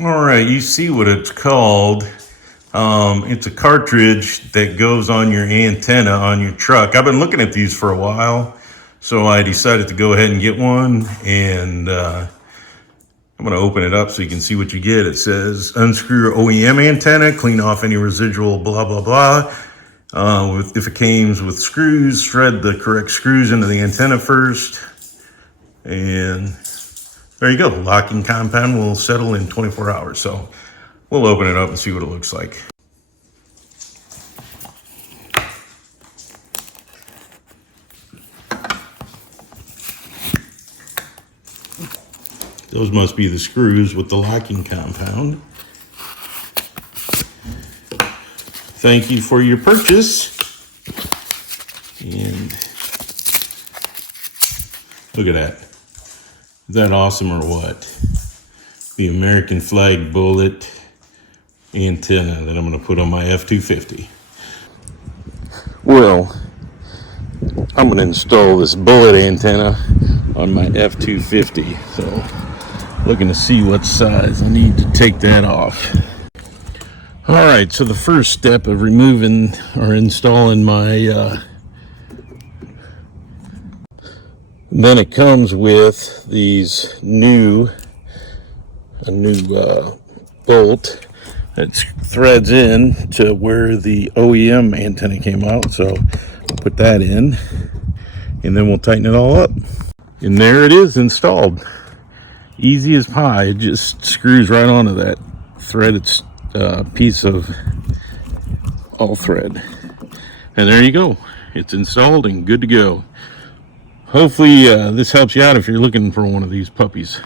All right, you see what it's called. It's a cartridge that goes on your antenna on your truck. I've been looking at these for a while, so I decided to go ahead and get one, and I'm going to open it up so you can see what you get. It says unscrew OEM antenna, clean off any residual blah blah blah. If it comes with screws, thread the correct screws into the antenna first, and there you go. Locking compound will settle in 24 hours. So we'll open it up and see what it looks like. Those must be the screws with the locking compound. Thank you for your purchase. And look at that. Is that awesome or what? The American flag bullet antenna that I'm going to put on my F250. Well, I'm going to install this bullet antenna on my F250. So, looking to see what size I need to take that off. All right, so the first step of removing or installing my then it comes with these a new bolt that threads in to where the OEM antenna came out. So I'll put that in, and then we'll tighten it all up. And there it is installed. Easy as pie. It just screws right onto that threaded piece of all thread. And there you go. It's installed and good to go. Hopefully this helps you out if you're looking for one of these puppies.